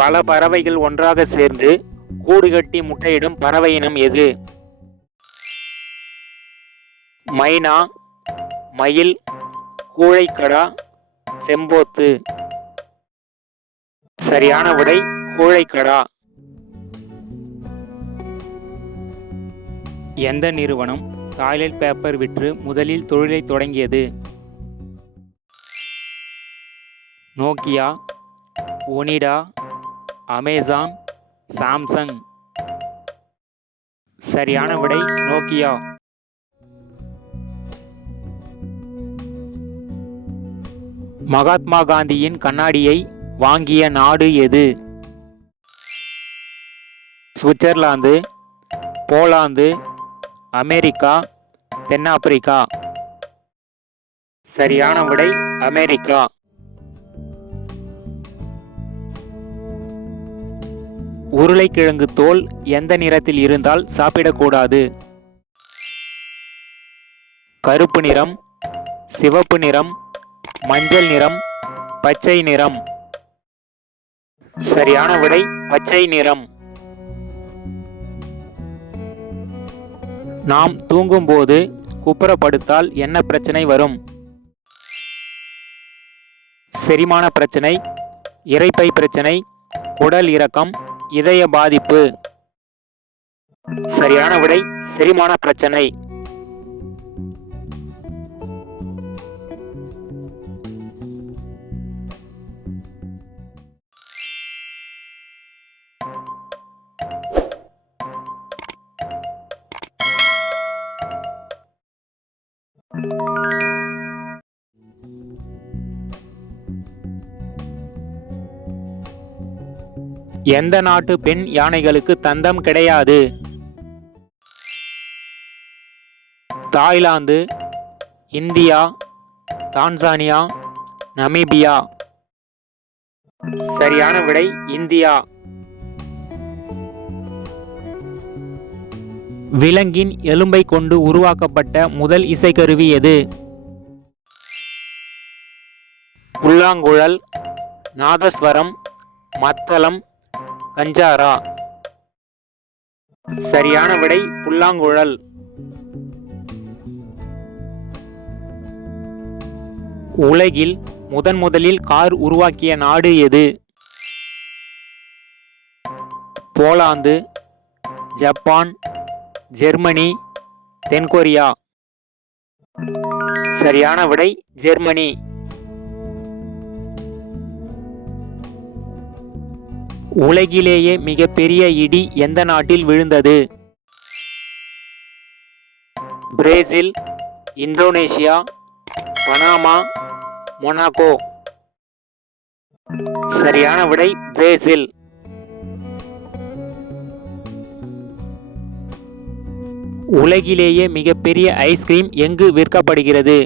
பல பறவைகள் ஒன்றாக சேர்ந்து கூடு கட்டி முட்டையிடும் பறவை இனம் எது? மைனா, மயில், கூழைக்கடா, செம்போத்து. சரியான விடை கூழைக்கடா. எந்த நிறுவனம் டாய்லெட் பேப்பர் விற்று முதலில் தொழிலை தொடங்கியது? Nokia, Onida, Amazon, Samsung. சரியான விடை நோக்கியா. மகாத்மா காந்தியின் கண்ணாடியை வாங்கிய நாடு எது? சுவிட்சர்லாந்து, போலாந்து, அமெரிக்கா, தென்னாப்பிரிக்கா. சரியான விடை அமெரிக்கா. உருளைக்கிழங்கு தோல் எந்த நிறத்தில் இருந்தால் சாப்பிடக்கூடாது? கருப்பு நிறம், சிவப்பு நிறம், மஞ்சள் நிறம், பச்சை நிறம். சரியான விடை பச்சை நிறம். நாம் தூங்கும்போது குப்புறப்படுத்தால் என்ன பிரச்சனை வரும்? செரிமான பிரச்சனை, இரைப்பை பிரச்சனை, குடல் இறக்கம், இதய பாதிப்பு. சரியான விடை செரிமான பிரச்சனை. எந்த நாட்டு பெண் யானைகளுக்கு தந்தம் கிடையாது? Thailand, India, Tanzania, Namibia. சரியான விடை இந்தியா. விலங்கின் எலும்பை கொண்டு உருவாக்கப்பட்ட முதல் இசைக்கருவி எது? புல்லாங்குழல், நாதஸ்வரம், மத்தளம், கஞ்சாரா. சரியான விடை புல்லாங்குழல். உலகில் முதலில் கார் உருவாக்கிய நாடு எது? போலாந்து, ஜப்பான், ஜெர்மனி, தென்கொரியா. சரியான விடை ஜெர்மனி. உலகிலேயே மிகப்பெரிய இடி எந்த நாட்டில் விழுந்தது? Brazil, Indonesia, Panama, Monaco. சரியான விடை பிரேசில். உலகிலேயே மிகப்பெரிய ஐஸ்கிரீம் எங்கு விற்கப்படுகிறது?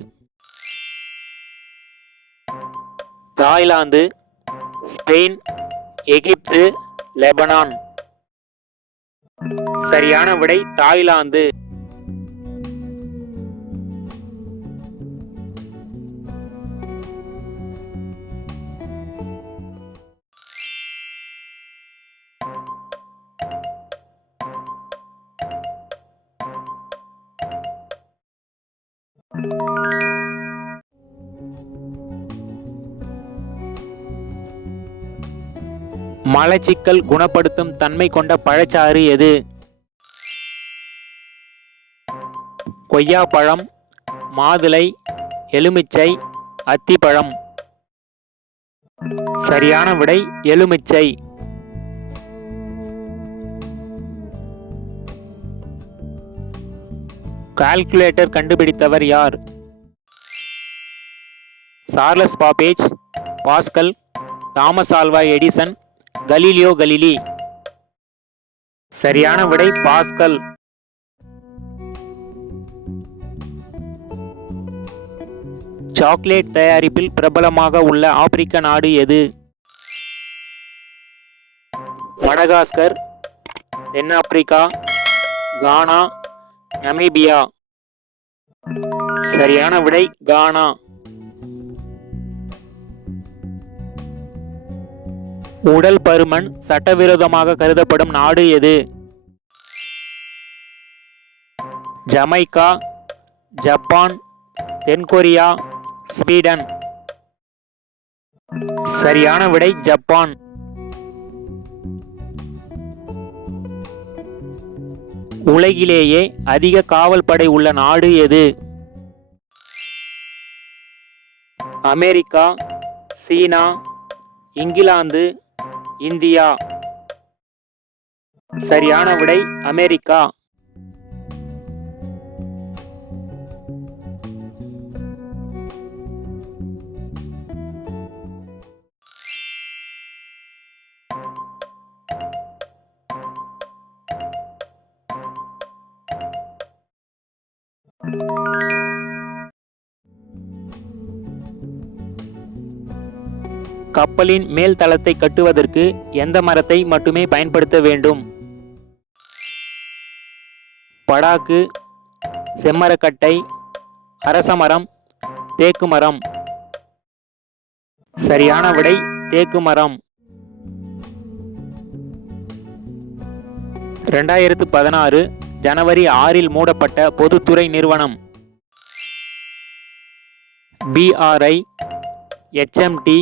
தாய்லாந்து, ஸ்பெயின், எகிப்து, லெபனான். சரியான விடை தாய்லாந்து. மலச்சிக்கல் குணப்படுத்தும் தன்மை கொண்ட பழச்சாறு எது? கொய்யாப்பழம், மாதுளை, எலுமிச்சை, அத்திப்பழம். சரியான விடை எலுமிச்சை. கால்குலேட்டர் கண்டுபிடித்தவர் யார்? Charles Babbage, Pascal, Thomas Alva Edison, Galileo Galilei. சரியான விடை பாஸ்கல். சாக்லேட் தயாரிப்பில் பிரபலமாக உள்ள ஆப்பிரிக்க நாடு எது? மடகாஸ்கர், தென்னாப்பிரிக்கா, கானா, நமீபியா. சரியான விடை கானா. உடல் பருமன் சட்டவிரோதமாக கருதப்படும் நாடு எது? ஜமைக்கா, ஜப்பான், தென்கொரியா, ஸ்வீடன். சரியான விடை ஜப்பான். உலகிலேயே அதிக காவல் படை உள்ள நாடு எது? அமெரிக்கா, சீனா, இங்கிலாந்து, இந்தியா. சரியான விடை அமெரிக்கா. கப்பலின் மேல் தளத்தை கட்டுவதற்கு எந்த மரத்தை மட்டுமே பயன்படுத்த வேண்டும்? படாக்கு, செம்மரக்கட்டை, அரசமரம், தேக்கு மரம். சரியான விடை தேக்கு மரம். 2016 ஜனவரி 6 மூடப்பட்ட பொதுத்துறை நிறுவனம். BRI, HMT,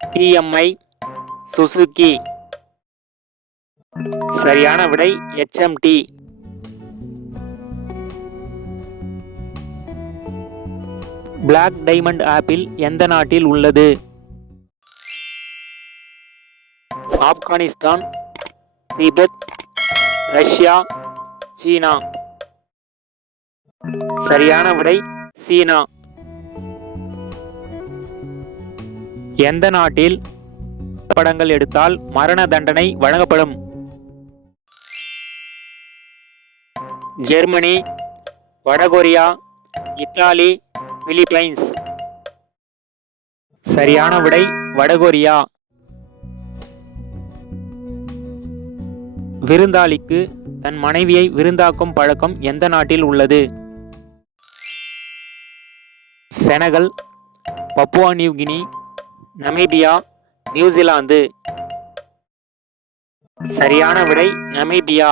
TMI, Suzuki. சரியான விடை HMT. பிளாக் டைமண்ட் ஆப்பிள் எந்த நாட்டில் உள்ளது? ஆப்கானிஸ்தான், திபெத், ரஷ்யா, சீனா. சரியான விடை சீனா. எந்த நாட்டில் படங்கள் எடுத்தால் மரண தண்டனை வழங்கப்படும்? ஜெர்மனி, வடகொரியா, இத்தாலி, பிலிப்பைன்ஸ். சரியான விடை வடகொரியா. விருந்தாளிக்கு தன் மனைவியை விருந்தாக்கும் பழக்கம் எந்த நாட்டில் உள்ளது? Senegal, Papua New Guinea, Namibia, New Zealand. சரியான விடை நமீபியா.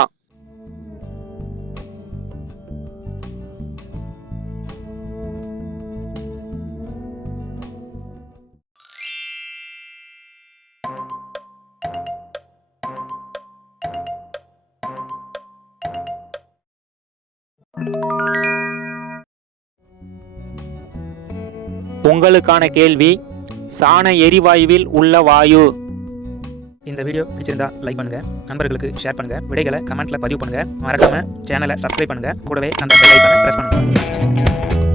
உங்களுக்கான கேள்வி, சாண எரிவாயுவில் உள்ள வாயு. இந்த வீடியோ பிடிச்சிருந்தா லைக் பண்ணுங்க, நண்பர்களுக்கு ஷேர் பண்ணுங்க, விடைகளை கமெண்ட்ல பதிவு பண்ணுங்க, மறக்காம சேனலை சப்ஸ்கிரைப் பண்ணுங்க, கூடவே அந்த பெல் ஐகானை பிரஸ் பண்ணுங்க.